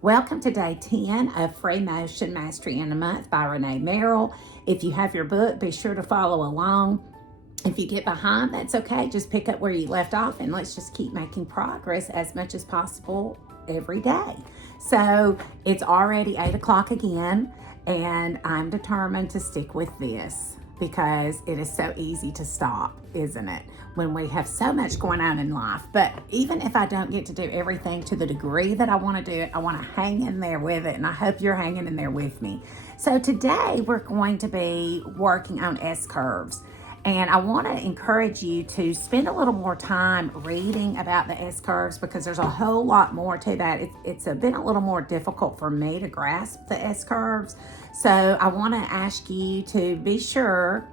Welcome to day 10 of Free Motion Mastery in a Month by Ranae Merrill. If you have your book, be sure to follow along. If you get behind, that's okay. Just pick up where you left off and let's just keep making progress as much as possible every day. So it's already 8 o'clock again, and I'm determined to stick with this because it is so easy to stop, isn't it? When we have so much going on in life. But even if I don't get to do everything to the degree that I want to do it, I want to hang in there with it, and I hope you're hanging in there with me. So today we're going to be working on S curves. And I want to encourage you to spend a little more time reading about the S curves because there's a whole lot more to that. It's been a little more difficult for me to grasp the S curves. So I want to ask you to be sure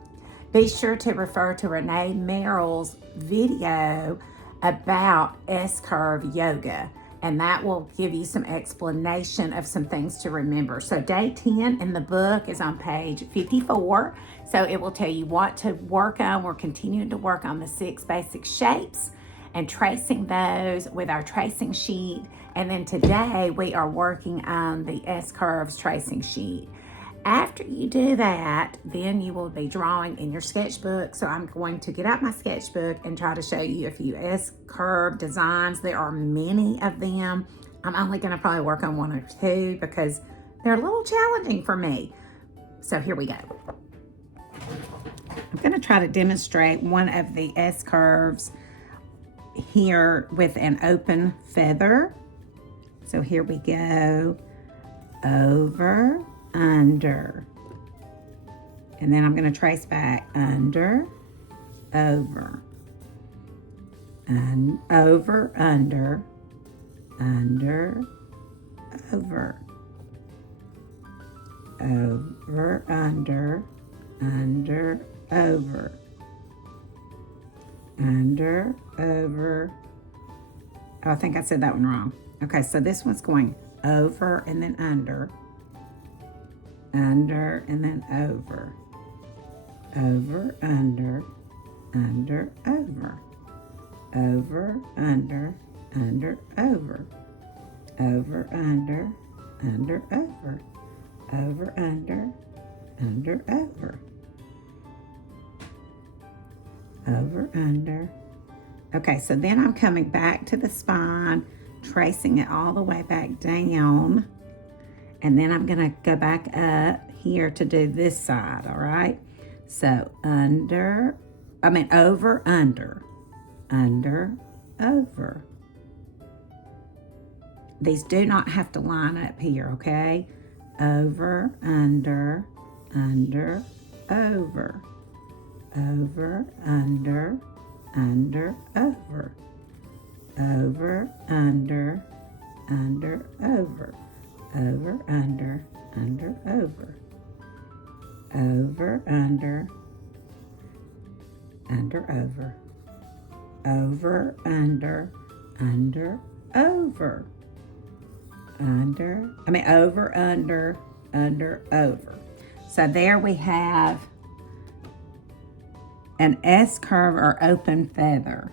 to refer to Ranae Merrill's video about S-curve yoga, and that will give you some explanation of some things to remember. So day 10 in the book is on page 54. So it will tell you what to work on. We're continuing to work on the 6 basic shapes and tracing those with our tracing sheet. And then today we are working on the S-curves tracing sheet. After you do that, then you will be drawing in your sketchbook. So I'm going to get out my sketchbook and try to show you a few S-curve designs. There are many of them. I'm only going to probably work on 1 or 2 because they're a little challenging for me. So here we go. I'm going to try to demonstrate one of the S-curves here with an open feather. So here we go. Over, under, and then I'm going to trace back under, over, and over, under, over, over, under, over, over. Oh, I think I said that one wrong. Okay, so this one's going over and then under, and then over, over, under, over, over, under, over, over, under, over, over, under, over, over, under. Okay, so then I'm coming back to the spine, tracing it all the way back down. And then I'm going to go back up here to do this side, all right? So over, under, over. These do not have to line up here, okay? Over, under, over. Over, under, over. Over, under, over. Over, under, over. Over, under, over. Over, under, over. Over, under, over. So there we have an S curve or open feather.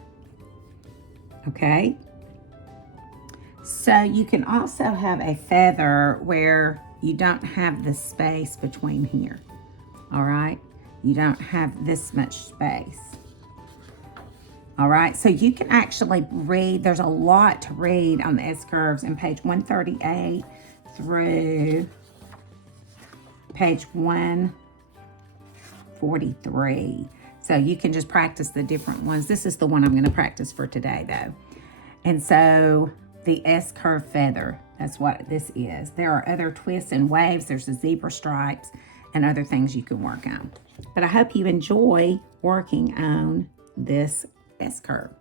Okay? So you can also have a feather where you don't have the space between here, all right? You don't have this much space, all right? So you can actually read, there's a lot to read on the S-curves in page 138 through page 143. So you can just practice the different ones. This is the one I'm gonna practice for today though. And so the S-curve feather, that's what this is. There are other twists and waves. There's the zebra stripes and other things you can work on. But I hope you enjoy working on this S-curve.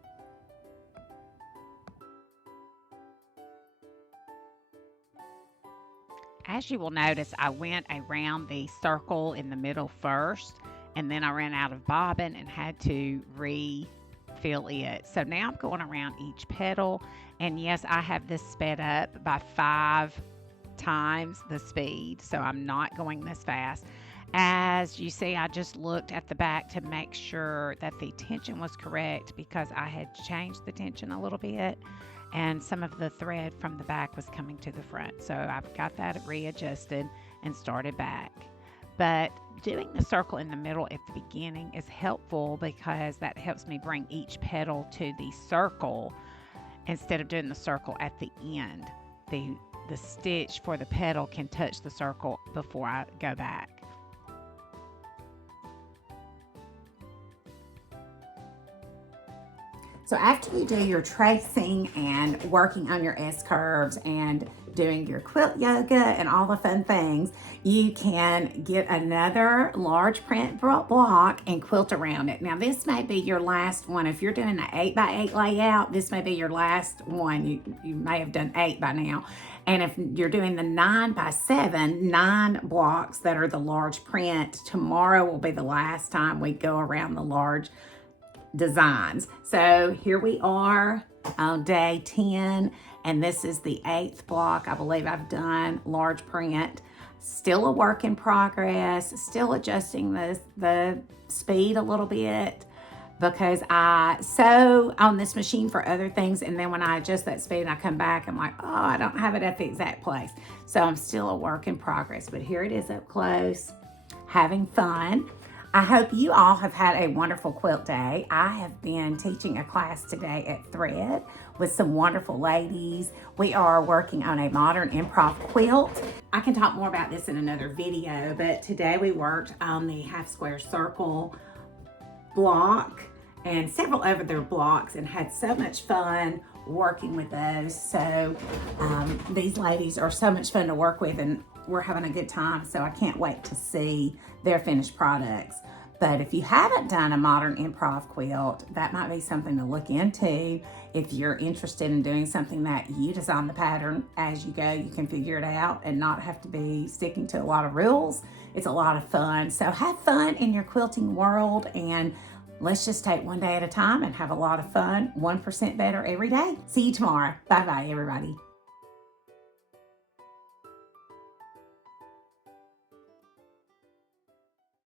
As you will notice, I went around the circle in the middle first, and then I ran out of bobbin and had to refill it. So now I'm going around each petal, and yes, I have this sped up by 5 times the speed, so I'm not going this fast. As you see, I just looked at the back to make sure that the tension was correct because I had changed the tension a little bit. and some of the thread from the back was coming to the front. So I've got that readjusted and started back. But doing the circle in the middle at the beginning is helpful because that helps me bring each petal to the circle instead of doing the circle at the end. The stitch for the petal can touch the circle before I go back. So after you do your tracing and working on your S-curves and doing your quilt yoga and all the fun things, you can get another large print block and quilt around it. Now this may be your last one. If you're doing an 8x8 layout, this may be your last one. You may have done 8 by now. And if you're doing the 9x7, 9 blocks that are the large print, tomorrow will be the last time we go around the large designs. So here we are on day 10, and this is the 8th block I believe I've done large print. Still a work in progress, still adjusting the speed a little bit because I sew on this machine for other things, and then when I adjust that speed and I come back, I'm like, oh, I don't have it at the exact place. So I'm still a work in progress, but here it is up close, having fun. I hope you all have had a wonderful quilt day. I have been teaching a class today at Thread with some wonderful ladies. We are working on a modern improv quilt. I can talk more about this in another video, but today we worked on the half square circle block and several other blocks and had so much fun working with those. So these ladies are so much fun to work with, and we're having a good time, so I can't wait to see their finished products. But if you haven't done a modern improv quilt, that might be something to look into. If you're interested in doing something that you design the pattern as you go, you can figure it out and not have to be sticking to a lot of rules. It's a lot of fun. So have fun in your quilting world, and let's just take one day at a time and have a lot of fun. 1% better every day. See you tomorrow. Bye-bye, everybody.